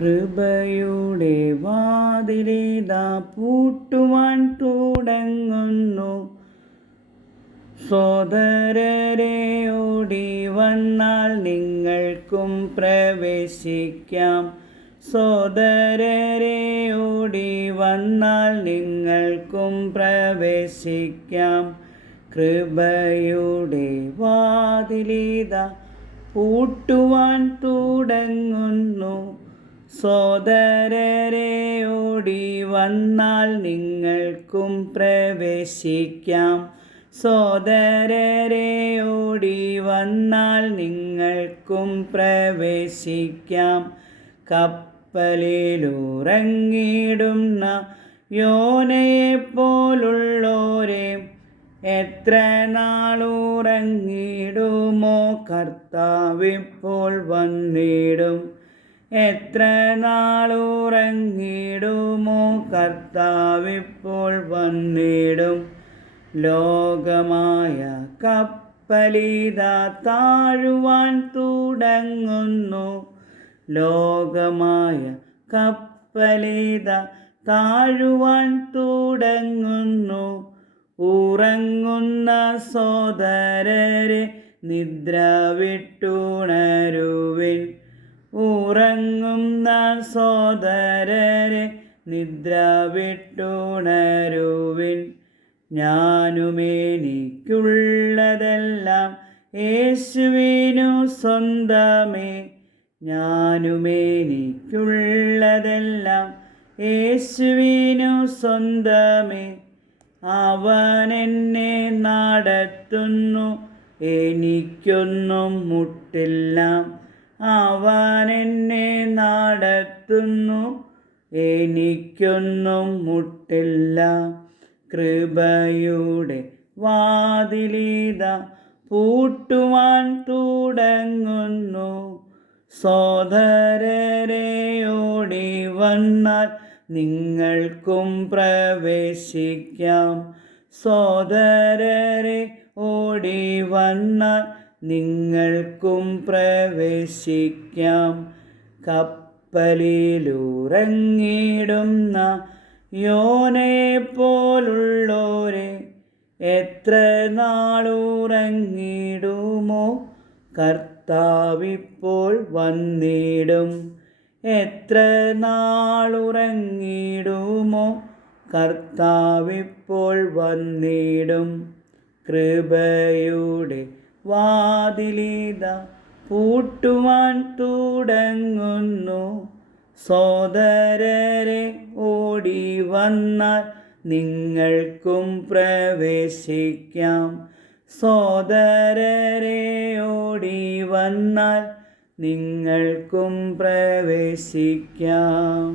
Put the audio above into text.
കൃപയുടെ വാതിലിതാ പൂട്ടുവാൻ തുടങ്ങുന്നു. സോദരരെ ഓടി വന്നാൽ നിങ്ങൾക്കും പ്രവേശിക്കാം. സോദരരെ ഓടി വന്നാൽ നിങ്ങൾക്കും പ്രവേശിക്കാം. കൃപയുടെ വാതിലിതാ പൂട്ടുവാൻ തുടങ്ങുന്നു. സോദരരെ ഓടി വന്നാൽ നിങ്ങൾക്കും പ്രവേശിക്കാം. സോദരരെ ഓടി വന്നാൽ നിങ്ങൾക്കും പ്രവേശിക്കാം. കപ്പലിലുറങ്ങിടുന്ന യോനയെപ്പോലുള്ളോരെ എത്ര നാളുറങ്ങിടുമോ? കർത്താവിപ്പോൾ വന്നിടും. എത്ര നാളുറങ്ങിടുമോ? കർത്താവിപ്പോൾ വന്നിടും. ലോകമായ കപ്പലിതാ താഴുവാൻ തുടങ്ങുന്നു. ലോകമായ കപ്പലിതാ താഴുവാൻ തുടങ്ങുന്നു. ഉറങ്ങുന്ന സോദരരെ നിദ്ര വിട്ടുണരുവിൻ. ഉറങ്ങുന്ന സോദരരെ നിദ്ര വിട്ടുണരുവിൻ. ഞാനുമെനിക്കുള്ളതെല്ലാം യേശുവിനു സ്വന്തമേ. ഞാനുമെനിക്കുള്ളതെല്ലാം യേശുവിനു സ്വന്തമേ. അവൻ എന്നെ നടത്തുന്നു, എനിക്കൊന്നും മുട്ടില്ല. അവൻ എന്നെ നടത്തുന്നു, എനിക്കൊന്നും മുട്ടില്ല. കൃപയുടെ വാതിലിതാ പൂട്ടുവാൻ തുടങ്ങുന്നു. സോദരരെ ഓടി വന്നാൽ നിങ്ങൾക്കും പ്രവേശിക്കാം. സോദരരെ ഓടി വന്നാൽ നിങ്ങൾക്കും പ്രവേശിക്കാം. കപ്പലിലുറങ്ങിടുന്ന യോനയെപ്പോലുള്ളോരെ എത്ര നാളുറങ്ങിടുമോ? കർത്താവിപ്പോൾ വന്നിടും. എത്ര നാളുറങ്ങിടുമോ? കർത്താവിപ്പോൾ വന്നിടും. കൃപയുടെ വാതിലിതാ പൂട്ടുവാൻ തുടങ്ങുന്നു. സോദരരെ ഓടി വന്നാൽ നിങ്ങൾക്കും പ്രവേശിക്കാം. സോദരരെ ഓടി വന്നാൽ നിങ്ങൾക്കും പ്രവേശിക്കാം.